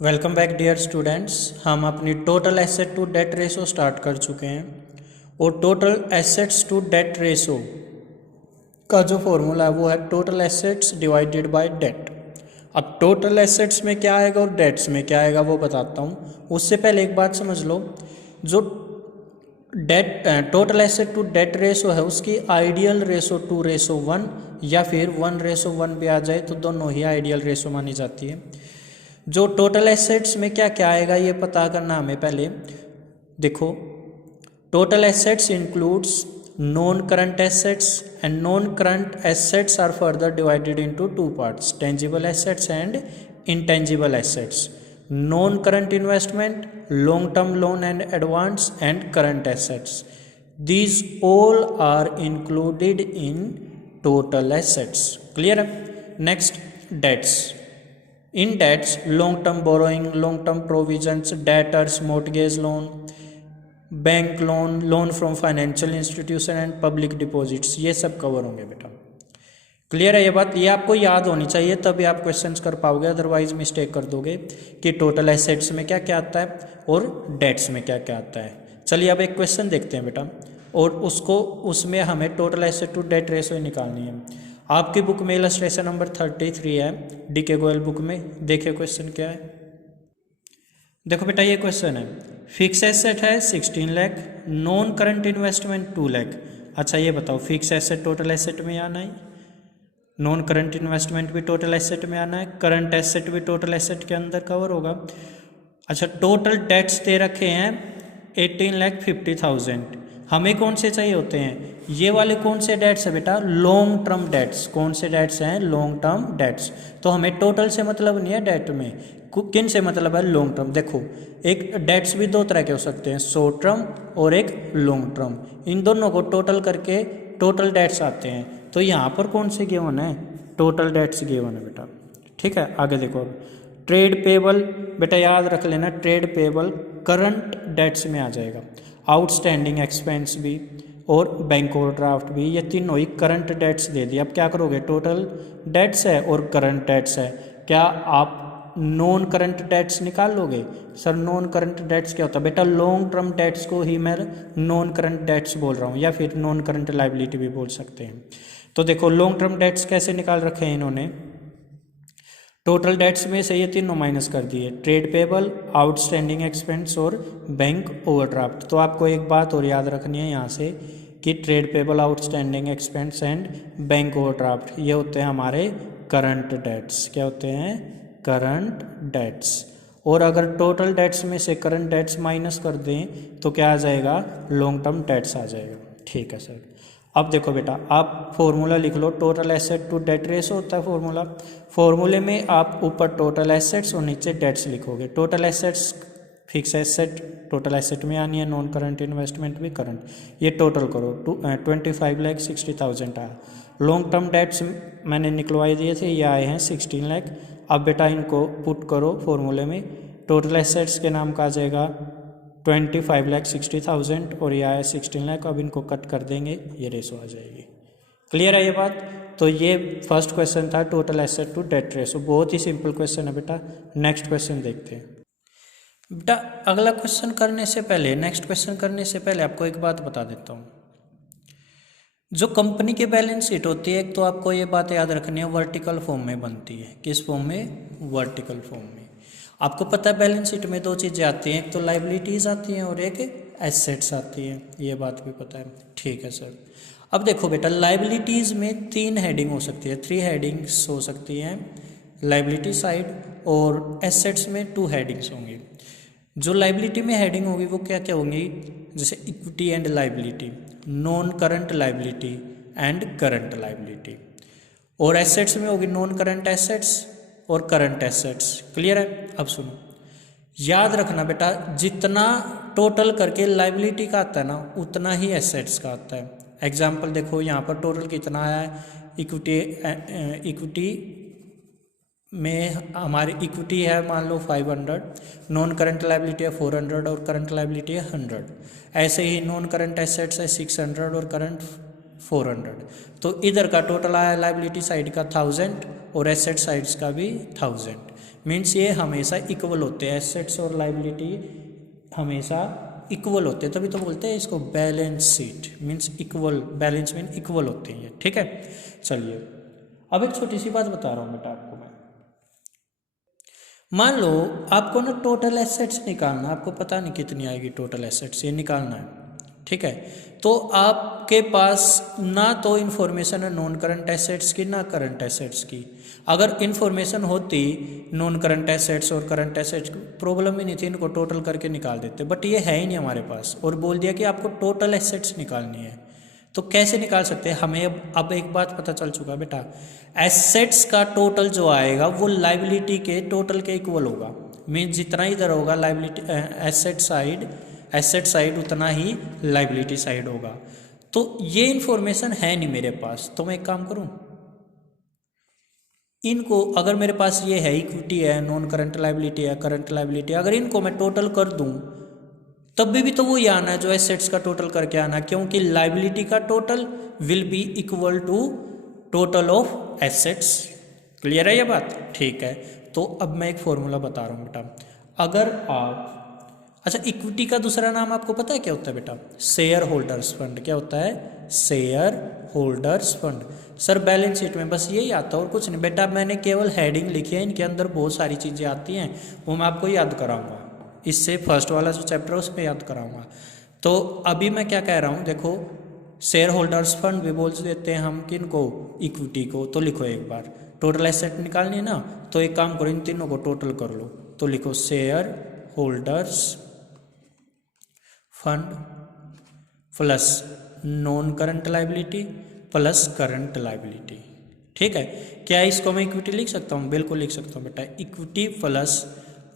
Welcome back dear students. हम अपनी total asset to debt ratio start कर चुके हैं और total assets to debt ratio का जो फॉर्मूला है वो है total assets divided by debt. अब टोटल एसेट्स में क्या आएगा और डेट्स में क्या आएगा वो बताता हूँ। उससे पहले एक बात समझ लो, जो debt total asset to debt ratio है उसकी आइडियल रेशो 2:1 या फिर 1:1 भी आ जाए तो दोनों ही आइडियल रेशो मानी जाती है। जो टोटल एसेट्स में क्या क्या आएगा ये पता करना हमें पहले। देखो, total assets includes non current assets and non current assets are further divided into two parts, tangible assets and intangible assets. Non current investment, long term loan and advance and current assets, these all are included in total assets. Clear है? Next, debts. In debts, long-term borrowing, long-term provisions, debtors, mortgage loan, bank loan, loan from financial institution and public deposits, ये सब cover होंगे बेटा। Clear है ये बात? ये आपको याद होनी चाहिए तभी आप क्वेश्चंस कर पाओगे, अदरवाइज मिस्टेक कर दोगे कि टोटल एसेट्स में क्या क्या आता है और डेट्स में क्या क्या आता है। चलिए अब एक क्वेश्चन देखते हैं बेटा, और उसमें हमें total asset to debt ratio निकालनी है। आपकी बुक में इलस्ट्रेशन नंबर 33 है, डीके गोयल बुक में। देखिए क्वेश्चन क्या है। देखो बेटा, ये क्वेश्चन है, फिक्स एसेट है 16 lakh, non current investment 2 lakh. अच्छा ये बताओ, फिक्स एसेट टोटल एसेट में आना है, नॉन करंट इन्वेस्टमेंट भी टोटल एसेट में आना है, करंट एसेट भी टोटल एसेट के अंदर कवर होगा। अच्छा, टोटल डेट्स दे रखे हैं 18,50,000। हमें कौन से चाहिए होते हैं? ये वाले कौन से डेट्स है बेटा? Long term debts. कौन से डेट्स हैं? Long term debts. तो हमें टोटल से मतलब नहीं है डेट में, किन से मतलब है? Long term. देखो, एक डेट्स भी दो तरह के हो सकते हैं, शॉर्ट टर्म और एक लॉन्ग टर्म। इन दोनों को टोटल करके टोटल डेट्स आते हैं। तो यहाँ पर कौन से गिवन है? टोटल डेट्स गिवन है बेटा। ठीक है, आगे देखो। ट्रेड पेबल, बेटा याद रख लेना, ट्रेड पेबल करंट डेट्स में आ जाएगा। आउटस्टैंडिंग एक्सपेंस भी और बैंक ओवरड्राफ्ट भी, ये तीनों ही करंट डेट्स दे दिए। अब क्या करोगे? टोटल डेट्स है और करंट डेट्स है, क्या आप नॉन करंट डेट्स निकाल लोगे? सर नॉन करंट डेट्स क्या होता है? बेटा लॉन्ग टर्म डेट्स को ही मैं नॉन करंट डेट्स बोल रहा हूँ, या फिर नॉन करंट लाइबिलिटी भी बोल सकते हैं। तो देखो, लॉन्ग टर्म डेट्स कैसे निकाल रखे हैं इन्होंने, टोटल डेट्स में से ये तीनों माइनस कर दिए, ट्रेड पेबल, आउटस्टैंडिंग एक्सपेंस और बैंक ओवरड्राफ्ट। तो आपको एक बात और याद रखनी है यहाँ से कि trade payable, outstanding expense and bank overdraft ये होते हैं हमारे करंट डेट्स। क्या होते हैं? Current debts. और अगर टोटल डेट्स में से करंट डेट्स माइनस कर दें तो क्या आ जाएगा? लॉन्ग टर्म डेट्स आ जाएगा। ठीक है सर। अब देखो बेटा, आप फॉर्मूला लिख लो, total asset to debt ratio होता है फॉर्मूला। फॉर्मूले में आप ऊपर टोटल एसेट्स और नीचे डेट्स लिखोगे। Total assets fix asset total asset में आनी है, नॉन करंट इन्वेस्टमेंट भी करंट। ये टोटल करो, 25,60,000 आया। लॉन्ग टर्म डेट्स मैंने निकलवाई दिए थे, ये आए हैं 16 लाख। अब बेटा इनको पुट करो फॉर्मूले में, टोटल एसेट्स के नाम का आ जाएगा 25,60,000 और ये आया 16 लाख। अब इनको कट कर देंगे, ये रेशो आ जाएगी। क्लियर है ये बात? तो ये फर्स्ट क्वेश्चन था, total asset to debt ratio. बहुत ही सिंपल क्वेश्चन है बेटा। नेक्स्ट क्वेश्चन देखते हैं बेटा। अगला क्वेश्चन करने से पहले, नेक्स्ट क्वेश्चन करने से पहले आपको एक बात बता देता हूँ। जो कंपनी की बैलेंस शीट होती है, एक तो आपको ये बात याद रखनी है, वर्टिकल फॉर्म में बनती है। किस फॉर्म में? वर्टिकल फॉर्म में। आपको पता है बैलेंस शीट में दो चीज़ें आती हैं, एक तो लाइबिलिटीज आती हैं और एक एसेट्स आती हैं, ये बात भी पता है। ठीक है सर। अब देखो बेटा, लाइबिलिटीज़ में 3 हेडिंग हो सकती है, 3 हेडिंग्स हो सकती हैं लाइबिलिटी साइड, और एसेट्स में 2 हेडिंग्स होंगी। जो लाइबिलिटी में हेडिंग होगी वो क्या क्या होंगी? जैसे equity and liability, non current liability and current liability. और एसेट्स में होगी नॉन करंट एसेट्स और करंट एसेट्स। क्लियर है? अब सुनो, याद रखना बेटा, जितना टोटल करके लाइबिलिटी का आता है ना, उतना ही एसेट्स का आता है। एग्जाम्पल देखो, यहाँ पर टोटल कितना आया है? इक्विटी में हमारी इक्विटी है मान लो 500, नॉन करंट लाइबिलिटी है 400 और करंट लाइबिलिटी है 100। ऐसे ही नॉन करंट एसेट्स है 600 और करंट 400। तो इधर का टोटल आया लाइबिलिटी साइड का 1000 और एसेट साइड्स का भी 1000। मीन्स ये हमेशा इक्वल होते हैं, एसेट्स और लाइबिलिटी हमेशा इक्वल होते हैं, तभी तो बोलते हैं इसको balance sheet, means equal, balance mean equal होते हैं ये, ठीक है। चलिए अब एक छोटी सी बात बता रहा हूँ बेटा आपको मैं। मान लो आपको ना टोटल एसेट्स निकालना, आपको पता नहीं कितनी आएगी टोटल एसेट्स, ये निकालना है, ठीक है। तो आपके पास ना तो इन्फॉर्मेशन है नॉन करंट एसेट्स की ना करंट एसेट्स की। अगर इन्फॉर्मेशन होती नॉन करंट एसेट्स और करंट एसेट्स, प्रॉब्लम ही नहीं थी, इनको टोटल करके निकाल देते, बट ये है ही नहीं हमारे पास, और बोल दिया कि आपको टोटल एसेट्स निकालनी है। तो कैसे निकाल सकते हैं, हमें अब एक बात पता चल चुका है बेटा, एसेट्स का टोटल जो आएगा वो लाइबिलिटी के टोटल के इक्वल होगा। मीन्स जितना इधर होगा लाइबिलिटी एसेट साइड उतना ही लाइबिलिटी साइड होगा। तो ये इन्फॉर्मेशन है नहीं मेरे पास, तो मैं एक काम करूं, इनको अगर मेरे पास ये है इक्विटी है, नॉन करंट लाइबिलिटी है, करंट लाइबिलिटी, अगर इनको मैं टोटल कर दूं तब भी तो वही आना है जो एसेट्स का टोटल करके आना, क्योंकि लाइबिलिटी का total will be equal to total of assets. Clear है ये बात? ठीक है। तो अब मैं एक फॉर्मूला बता रहा हूँ बेटा, अगर आप, अच्छा इक्विटी का दूसरा नाम आपको पता है क्या होता है बेटा? Share holders fund. क्या होता है? Share holders fund. Sir balance sheet में बस यही आता है और कुछ नहीं बेटा, मैंने केवल हेडिंग लिखी है, इनके अंदर बहुत सारी चीज़ें आती हैं, वो मैं आपको याद कराऊंगा, इससे फर्स्ट वाला जो चैप्टर है उसमें याद कराऊंगा। तो अभी मैं क्या कह रहा हूँ, देखो शेयर होल्डर्स फंड भी बोल देते हैं हम किनको? इक्विटी को। तो लिखो एक बार, टोटल एसेट निकालनी है ना, तो एक काम करो इन तीनों को टोटल कर लो, तो लिखो share holders fund plus non current liability plus current liability. ठीक है, क्या इसको मैं इक्विटी लिख सकता हूँ? बिल्कुल लिख सकता हूँ बेटा, equity plus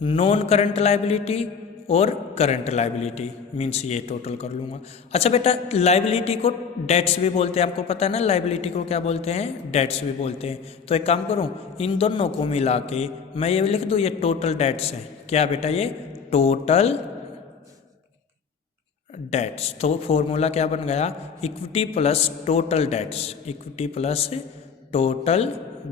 non current liability और करंट लाइबिलिटी, मीन्स ये टोटल कर लूँगा। अच्छा बेटा लाइबिलिटी को डेट्स भी बोलते हैं, आपको पता है ना, लाइबिलिटी को क्या बोलते हैं? डेट्स भी बोलते हैं। तो एक काम करूँ, इन दोनों को मिला के मैं ये लिख दूँ, ये टोटल डेट्स हैं। क्या बेटा? ये टोटल डेट्स। तो फॉर्मूला क्या बन गया? Equity plus total debts, equity plus total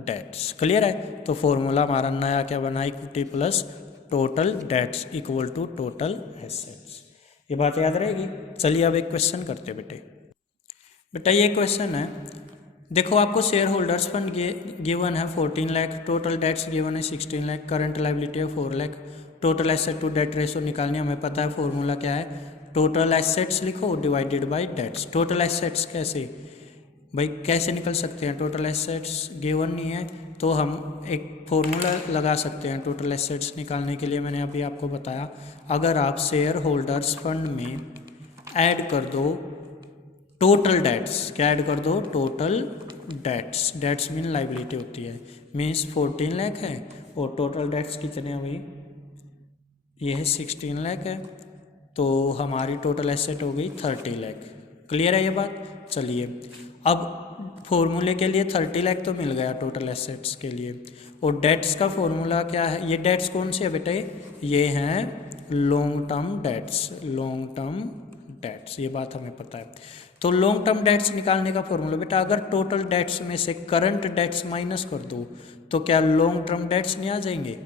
debts. Clear है? तो फॉर्मूला हमारा नया क्या बना? Equity plus total debts equal to total assets. ये बात याद रहेगी। चलिए अब एक क्वेश्चन करते बेटे। बेटा ये क्वेश्चन है, देखो आपको शेयर होल्डर्स फंड गिवन है 14 लाख, टोटल डेट्स गिवन है 16 लाख, करंट लाइबिलिटी है 4 lakh, total asset to debt ratio निकालनी है, हमें पता है फॉर्मूला क्या है, टोटल एसेट्स लिखो divided by debts. Total assets कैसे भाई, कैसे निकल सकते हैं? टोटल एसेट्स गिवन नहीं है तो हम एक फॉर्मूला लगा सकते हैं टोटल एसेट्स निकालने के लिए। मैंने अभी आपको बताया, अगर आप शेयर होल्डर्स फंड में ऐड कर दो टोटल डेट्स, क्या ऐड कर दो? Total debts, debts mean liability होती है, मीन्स 14 लाख है और टोटल डेट्स कितने हुई? ये है 16 लाख है, तो हमारी टोटल एसेट हो गई 30 लाख। क्लियर है ये बात? चलिए अब फॉर्मूले के लिए 30 लाख तो मिल गया टोटल एसेट्स के लिए, और डेट्स का फॉर्मूला क्या है? ये डेट्स कौन सी है बेटे? ये हैं long term debts, long term debts, ये बात हमें पता है। तो लॉन्ग टर्म डेट्स निकालने का फॉर्मूला बेटा, अगर टोटल डेट्स में से करंट डेट्स माइनस कर दो तो क्या लॉन्ग टर्म डेट्स नहीं आ जाएंगे?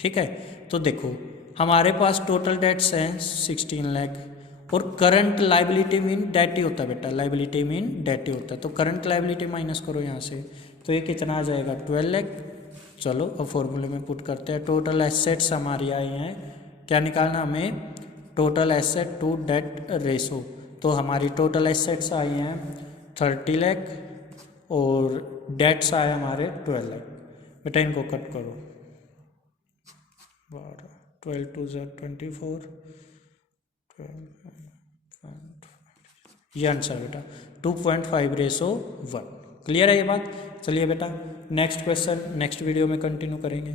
ठीक है, तो देखो हमारे पास टोटल डेट्स हैं 16 लाख और करंट लाइबिलिटी मीन डेट ही होता है बेटा, लाइबिलिटी मीन डेट ही होता है, तो करंट लाइबिलिटी माइनस करो यहाँ से, तो ये कितना आ जाएगा? 12 लाख। चलो अब फॉर्मूले में पुट करते हैं, टोटल एसेट्स हमारी आई हैं, क्या निकालना हमें? Total asset to debt ratio. तो हमारी टोटल एसेट्स आई हैं 30 लाख और डेट्स आए हमारे 12 लाख। बेटा इनको कट करो, 12 2 24, ये आंसर बेटा 2.5:1। क्लियर है ये बात? चलिए बेटा नेक्स्ट क्वेश्चन नेक्स्ट वीडियो में कंटिन्यू करेंगे।